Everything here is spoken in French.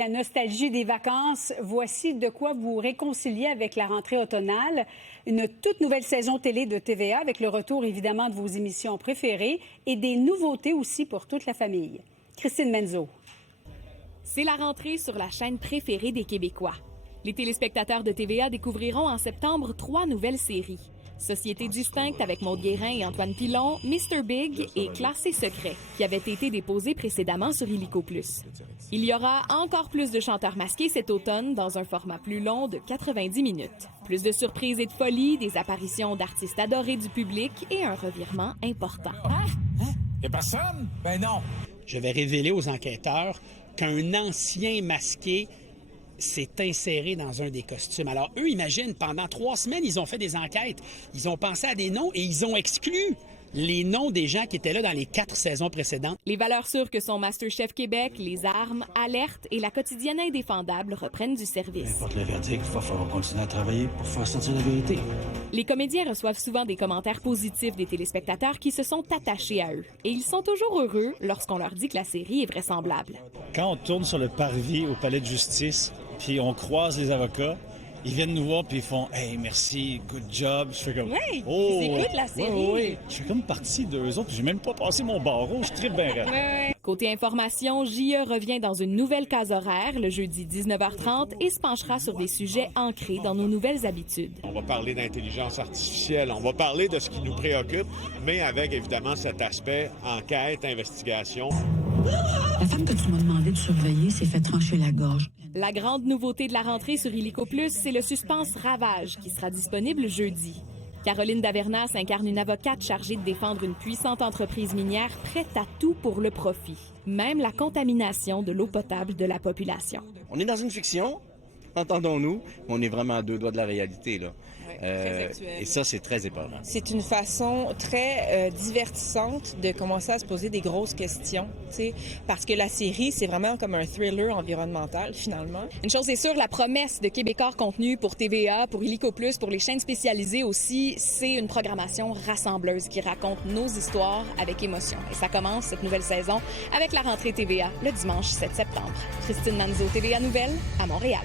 La nostalgie des vacances, voici de quoi vous réconcilier avec la rentrée automnale. Une toute nouvelle saison télé de TVA avec le retour évidemment de vos émissions préférées et des nouveautés aussi pour toute la famille. Christine Menzo. C'est la rentrée sur la chaîne préférée des Québécois. Les téléspectateurs de TVA découvriront en septembre 3 nouvelles séries. Société distincte avec Maude Guérin et Antoine Pilon, Mr. Big et Classé secret, qui avaient été déposés précédemment sur Illico+. Il y aura encore plus de chanteurs masqués cet automne dans un format plus long de 90 minutes. Plus de surprises et de folie, des apparitions d'artistes adorés du public et un revirement important. Y'a personne? Ben non! Je vais révéler aux enquêteurs qu'un ancien masqué s'est inséré dans un des costumes. Alors, eux, imaginent, pendant 3 semaines, ils ont fait des enquêtes. Ils ont pensé à des noms et ils ont exclu les noms des gens qui étaient là dans les 4 saisons précédentes. Les valeurs sûres que sont MasterChef Québec, Les Armes, Alerte et La quotidienne indéfendable reprennent du service. N'importe le verdict, il va falloir continuer à travailler pour faire sortir la vérité. Les comédiens reçoivent souvent des commentaires positifs des téléspectateurs qui se sont attachés à eux. Et ils sont toujours heureux lorsqu'on leur dit que la série est vraisemblable. Quand on tourne sur le parvis au palais de justice, puis on croise les avocats, ils viennent nous voir puis ils font « Hey, merci, good job ». Je fais comme Oui, oh, ils écoutent la série. Oui. Je fais comme partie d'eux autres, j'ai même pas passé mon barreau, je tripe bien raide. Côté information, JE revient dans une nouvelle case horaire le jeudi 19h30 et se penchera sur des sujets ancrés dans nos nouvelles habitudes. On va parler d'intelligence artificielle, on va parler de ce qui nous préoccupe, mais avec évidemment cet aspect enquête, investigation. La femme que tu m'as demandé de surveiller s'est fait trancher la gorge. La grande nouveauté de la rentrée sur Illico+, c'est le suspense Ravage qui sera disponible jeudi. Caroline Davernas incarne une avocate chargée de défendre une puissante entreprise minière prête à tout pour le profit, même la contamination de l'eau potable de la population. On est dans une fiction, entendons-nous, mais on est vraiment à 2 doigts de la réalité, là. Et ça, c'est très épeurant. C'est une façon très divertissante de commencer à se poser des grosses questions, tu sais, parce que la série, c'est vraiment comme un thriller environnemental, finalement. Une chose est sûre, la promesse de Québécois contenu pour TVA, pour Illico+, pour les chaînes spécialisées aussi, c'est une programmation rassembleuse qui raconte nos histoires avec émotion. Et ça commence, cette nouvelle saison, avec la rentrée TVA, le dimanche 7 septembre. Christine Manzo, TVA Nouvelles, à Montréal.